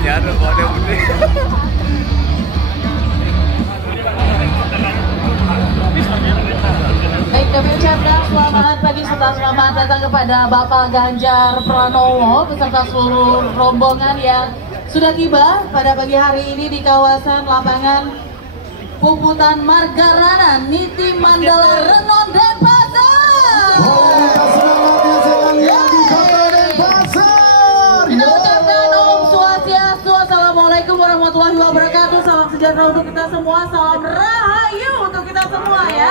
Ganjar, kode putih. Baik, kami ucapkan selamat pagi serta selamat datang kepada Bapak Ganjar Pranowo beserta seluruh rombongan yang sudah tiba pada pagi hari ini di kawasan lapangan Puputan Margarana Niti Mandala Renon Denpasar. Kita ucapkan Om Swastiastu, Assalamualaikum warahmatullahi wabarakatuh. Salam sejahtera untuk kita semua, salam rahayu untuk kita semua ya.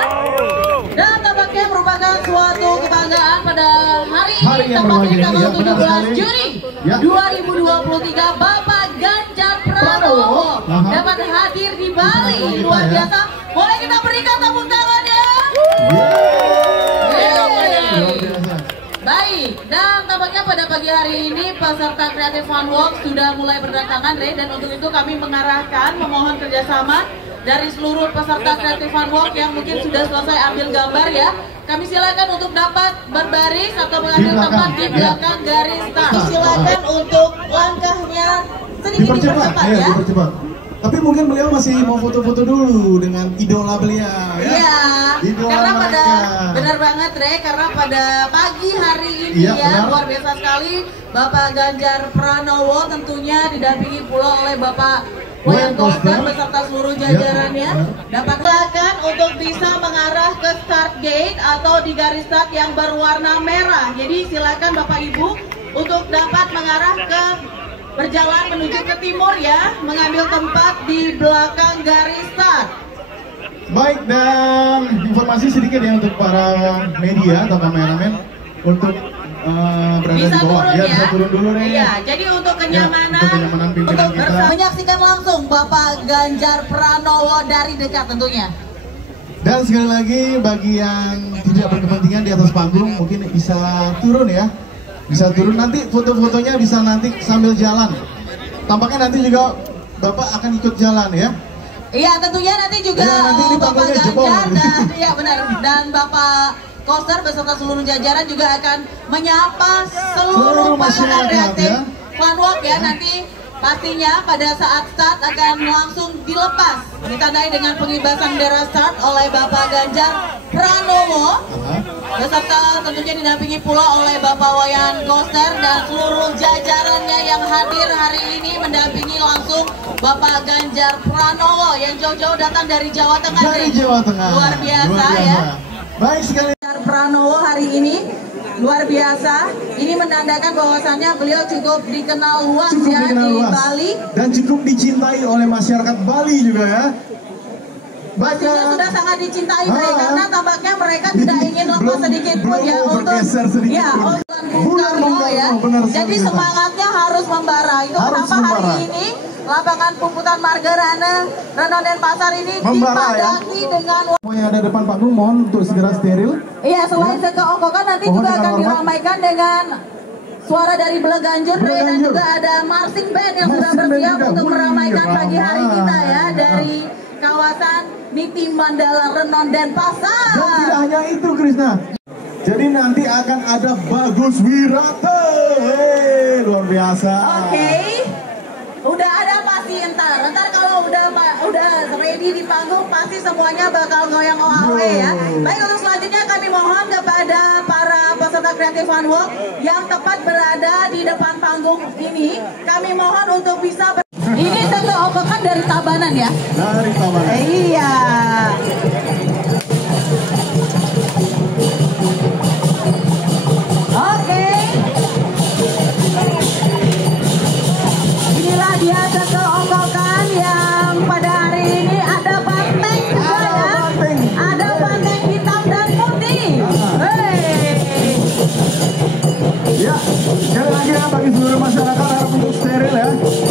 Dan tampaknya merupakan suatu kebanggaan pada hari ini, tepatnya tanggal 17 Juni 2023, Bapak Ganjar Pranowo dapat hadir di Bali. Luar biasa. Boleh kita berikan tepuk tangan ya? Baik, dan tampaknya pada pagi hari ini peserta Creative Fun Walk sudah mulai berdatangan, Re, dan untuk itu kami mengarahkan, memohon kerjasama dari seluruh peserta Creative Fun Walk yang mungkin sudah selesai ambil gambar ya. Kami silakan untuk dapat berbaris atau mengambil tempat di belakang garis start. Silakan untuk langkahnya sedikit dipercepat ya. Dipercepat. Tapi mungkin beliau masih mau foto-foto dulu dengan idola beliau ya. Iya. Idola karena mereka. pada benar banget, Re, karena pada pagi hari ini ya luar biasa sekali Bapak Ganjar Pranowo tentunya didampingi pula oleh Bapak Wayan Koster beserta seluruh jajarannya dapat silakan untuk bisa mengarah ke start gate atau di garis start yang berwarna merah. Jadi silakan Bapak Ibu untuk dapat mengarah ke berjalan menuju ke timur ya, mengambil tempat di belakang garis start. Baik, dan informasi sedikit ya untuk para media atau kameramen untuk berada Bisa di bawah. turun ya. Bisa turun dulu nih. Iya, jadi untuk kenyamanan, pimpinan untuk kita. menyaksikan langsung Bapak Ganjar Pranowo dari dekat tentunya. Dan sekali lagi bagi yang tidak berkepentingan di atas panggung mungkin bisa turun ya. Bisa turun, nanti foto-fotonya bisa nanti sambil jalan. Tampaknya nanti juga Bapak akan ikut jalan ya. Iya, tentunya nanti juga nanti Bapak Ganjar jebol. dan ya benar, dan Bapak Koster beserta seluruh jajaran juga akan menyapa seluruh peserta Creative Fun Walk ya. Nanti pastinya pada saat start akan langsung dilepas, ditandai dengan pengibasan bendera start oleh Bapak Ganjar Pranowo beserta tentunya didampingi pula oleh Bapak Wayan Koster dan seluruh jajarannya yang hadir hari ini mendampingi langsung Bapak Ganjar Pranowo yang jauh-jauh datang dari Jawa Tengah. Dari Jawa Tengah. Luar biasa ya. Baik sekali. Ganjar Pranowo hari ini luar biasa. Ini menandakan bahwasannya beliau cukup dikenal luas ya di Bali dan cukup dicintai oleh masyarakat Bali juga ya. Pastinya sudah sangat dicintai mereka karena tampaknya mereka tidak ingin lepas sedikit pun ya untuk Bung Karno ya. Jadi semangatnya harus membara. Itu kenapa hari ini lapangan Puputan Margarana Renon Denpasar ini dipadati dengan yang ada depan panggung mohon untuk segera steril. Iya, selain sekeokokan nanti juga akan diramaikan dengan suara dari Bleganjur dan juga ada marching band yang sudah bersiap untuk meramaikan pagi hari kita ya dari kawasan Niti Mandala Renon Denpasar. Dan tidak hanya itu, Krisna. Jadi nanti akan ada Bagus Wirata. Luar biasa. Oke. Udah ada pasti entar kalau udah ready di panggung pasti semuanya bakal goyang oawe ya. Baik, untuk selanjutnya kami mohon kepada para peserta Creative Fun Walk yang tepat berada di depan panggung ini, kami mohon untuk bisa ini sekeokokan dari Tabanan ya. Dari Tabanan. Iya. Inilah dia sekeokokan yang pada hari ini ada banteng juga ya. Ada banteng hitam dan putih. Ya, sekali lagi ya bagi seluruh masyarakat harap untuk steril ya.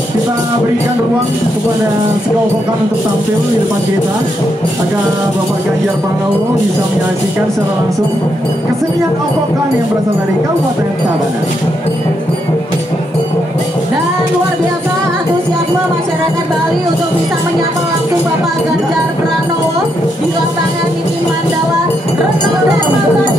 Kita berikan ruang kepada sekeokokan untuk tampil di depan kita agar Bapak Ganjar Pranowo bisa menyaksikan secara langsung kesenian okokan yang berasal dari Kabupaten Tabanan. Dan luar biasa antusiasme masyarakat Bali untuk bisa menyapa langsung Bapak Ganjar Pranowo di lapangan Niti Mandala Renon Denpasar.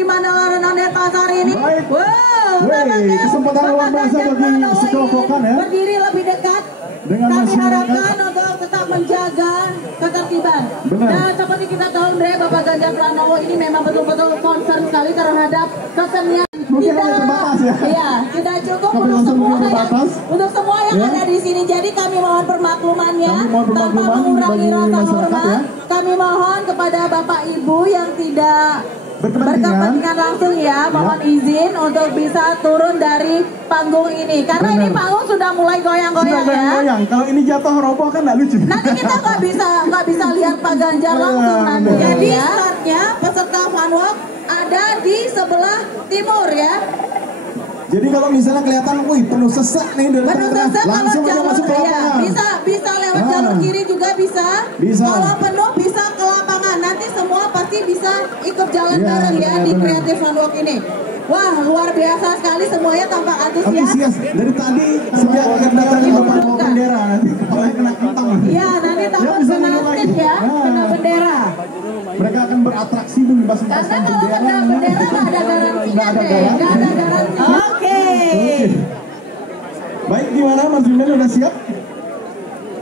Inti Mandala Renon Denpasar ini. Baik. Wow, kesempatan luar biasa bagi sekelompokkan ya. Berdiri lebih dekat. Dengan Kami masyarakat. harapkan untuk tetap menjaga ketertiban. Benar. Dan seperti kita tahu, Andre, Bapak Ganjar Pranowo ini memang betul-betul concern sekali terhadap kesenian. Mungkin hanya terbatas ya. Iya, tidak cukup Tapi untuk langsung semua mungkin yang terbatas. untuk semua yang Ya. ada di sini. Jadi kami mohon permaklumannya Kami mohon tanpa permakluman mengurangi bagi rasa masyarakat, hormat. ya. Kami mohon kepada Bapak Ibu yang tidak berkepentingan langsung ya, mohon izin untuk bisa turun dari panggung ini karena Benar. ini panggung sudah mulai goyang-goyang ya. Goyang. Kalau ini jatuh roboh kan nggak lucu. Nanti kita nggak bisa lihat Pak Ganjar langsung nanti. benar. Jadi startnya peserta fun walk ada di sebelah timur ya. Jadi kalau misalnya kelihatan, wih penuh sesak nih dari Penuh tengah, sesak kalau langsung aja jalur masuk ke ya, lapangan. bisa lewat Ah. jalur kiri juga bisa. Bisa. Kalau penuh bisa ke lapangan. Nanti semua pasti bisa ikut jalan Ya, bareng ya di benar. Creative Fun Walk ini. Wah, luar biasa sekali semuanya tampak antusias. Antusias dari tadi sejak kedatangan Bapak bawa bendera nanti kepalanya kena kentang. Iya, nanti tampak bisa kena minum lagi. stick ya, Nah. kena bendera. Mereka akan beratraksi membebaskan Karena kalau kena bendera nggak ada garansinya Nggak ada deh, garansi. nggak ada garansi. Oke. Baik, gimana Mas Bimen udah siap?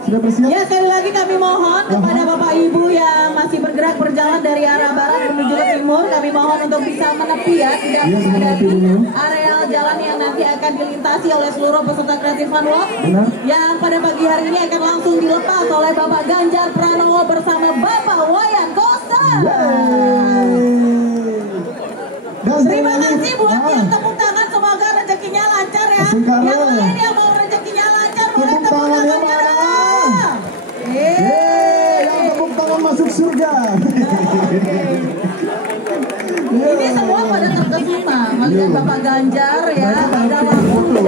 Sudah bersiap? Ya, sekali lagi kami mohon kepada Bapak Ibu yang masih bergerak berjalan dari arah barat menuju ke timur, kami mohon untuk bisa menepi ya, tidak Iya, memadati menepi dulu. areal jalan yang nanti akan dilintasi oleh seluruh peserta Creative Fun Walk Benar. yang pada pagi hari ini akan langsung dilepas oleh Bapak Ganjar Pranowo bersama Bapak Wayan Koster. Dan Terima sekali lagi, kasih buat yang tepuk tangan, semoga rezekinya lancar ya. Sekarang. Yang lain yang mau rezekinya lancar boleh Tepuk tepuk tangannya tangannya mana? dong. Yang tepuk tangan masuk surga. Ini semua pada terkesima melihat Bapak Ganjar ya pada waktu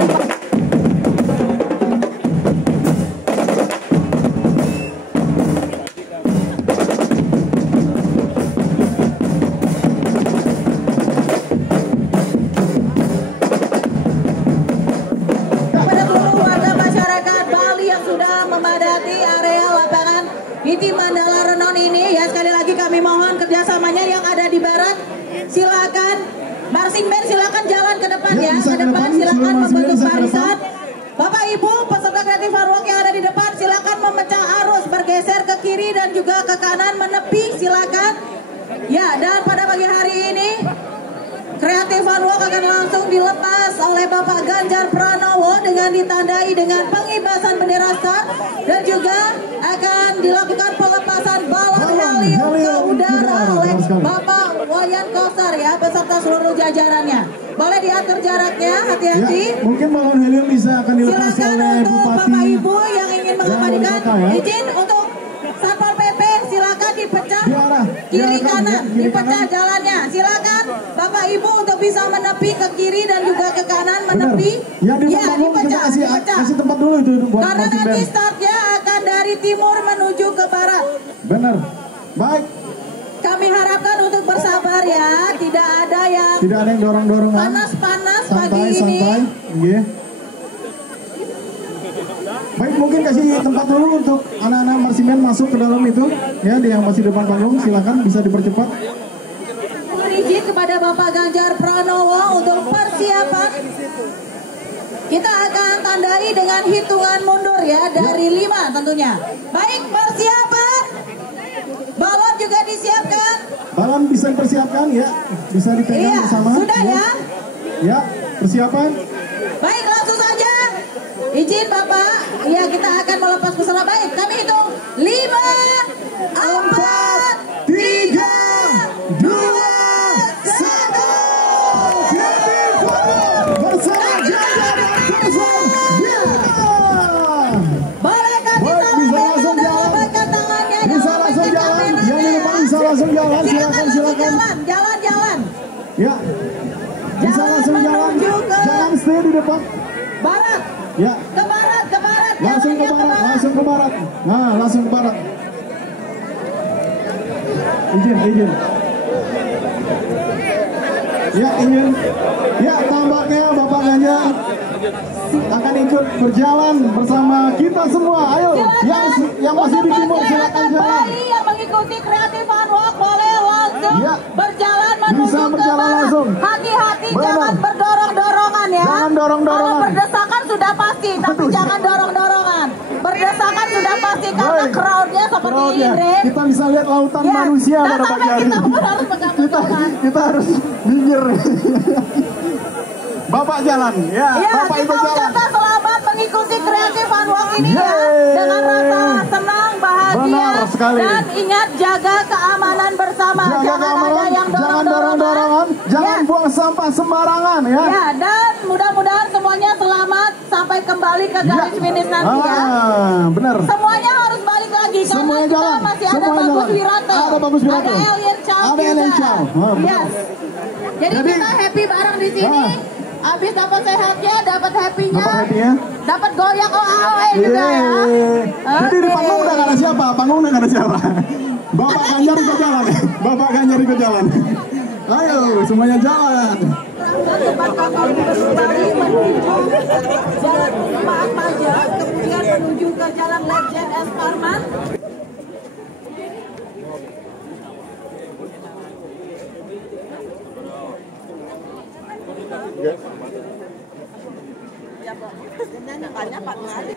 kepada seluruh warga masyarakat Bali yang sudah memadati area lapangan Inti Mandala Renon ini ya, sekali lagi kami mohon kerjasamanya yang ada di barat, silakan marching band silakan jalan ke depan Ya, ya, bisa ke ke depan depan, silakan seluruh marching band membentuk bisa ke depan. barisan. Bapak Ibu peserta Creative Fun Walk yang ada di depan silakan memecah arus, bergeser ke kiri dan juga ke kanan, menepi silakan. Ya, dan pada pagi hari ini Creative Fun Walk akan langsung dilepas oleh Bapak Ganjar Pranowo dengan ditandai dengan pengibasan bendera start dan juga akan dilakukan pelepasan balon helium ke udara oleh Bapak Wayan Koster ya beserta seluruh jajarannya. Boleh diatur jaraknya, hati-hati. Ya, mungkin balon helium bisa akan dilepas Silakan oleh untuk Bupati. Bapak Ibu yang ingin mengabadikan Kota, ya. izin untuk Satpol PP silakan dipecah Di arah, kiri di arah kanan, kiri dipecah kanan. jalannya. Silakan Bapak Ibu untuk bisa menepi ke kiri dan juga ke kanan, Benar. menepi. Yang di depan Ya, panggung kita dipecah, kasih dipecah. kasih tempat dulu itu buat Karena marching nanti band. startnya akan dari timur menuju ke barat. Benar. Baik, Kami harapkan untuk bersabar ya, tidak ada yang tidak ada yang dorong-dorongan. panas-panas pagi Santai, ini. santai. Iya. Baik, mungkin kasih tempat dulu untuk anak-anak marching band masuk ke dalam itu. Ya, dia yang masih depan panggung, silakan bisa dipercepat. Mohon izin kepada Bapak Ganjar Pranowo untuk persiapan. Kita akan tandai dengan hitungan mundur ya dari 5 tentunya. Baik, persiapan. Balon juga disiapkan. Balon bisa dipersiapkan ya, bisa dipegang Iya, bersama. sudah ya. Ya, persiapan. Baik, langsung saja. Izin Bapak, ya kita akan melepas pesawat. Baik, kami hitung 5, 4, 3, 2, 1. Creative Fun Walk bersama Ganjar dan Koster. Ya. Boleh kami Baik, bisa sampaikan langsung dan jalan. lambaikan tangannya. Bisa jangan langsung pencet jalan. kameranya. Yang di depan bisa langsung jalan. Silakan Silakan, langsung silakan. jalan. Ya. Bisa Jalan langsung jalan. menuju ke Jangan stay di depan. barat, Ya. ke barat, ke barat. Langsung ke jalannya barat, langsung ke barat. Nah, langsung ke barat. Izin. Ya, izin. Ya, tampaknya Bapak Ganjar akan ikut berjalan bersama kita semua. Ayo, yang masih di timur silakan jalan. Bali yang mengikuti Creative Fun Walk boleh langsung Ya. berjalan menuju Bisa ke berjalan barat. dorong-dorongan. Kalau berdesakan sudah pasti, tapi jangan dorong-dorongan. Berdesakan sudah pasti karena crowdnya seperti ini. Kita bisa lihat lautan manusia pada pagi hari ini. Kita harus minggir. Bapak jalan, ya. Bapak kita ucapkan selamat mengikuti Creative Fun Walk ini ya, dengan rasa senang, bahagia, dan ingat jaga keamanan bersama. Jangan ada yang dorong-dorongan, jangan buang sampah sembarangan ya. Ya, dan mudah-mudahan semuanya selamat sampai kembali ke garis finish nanti ya. Benar. Semuanya harus balik lagi karena kita masih ada Bagus Wiranto, ada Alien Chow juga. Yes. Jadi kita happy bareng di sini. Habis dapat sehatnya, dapat happy-nya, dapat goyang OAOE juga ya. Jadi di panggung udah gak ada siapa, panggung udah gak ada siapa. Bapak Ganjar ikut jalan, Bapak Ganjar ikut jalan. Ayo, semuanya jalan. Tempat kapal kembali menuju Jalan Maat Maja, kemudian menuju ke Jalan Legend S. Parman. Ya, Pak. Tanya Pak Ngadi.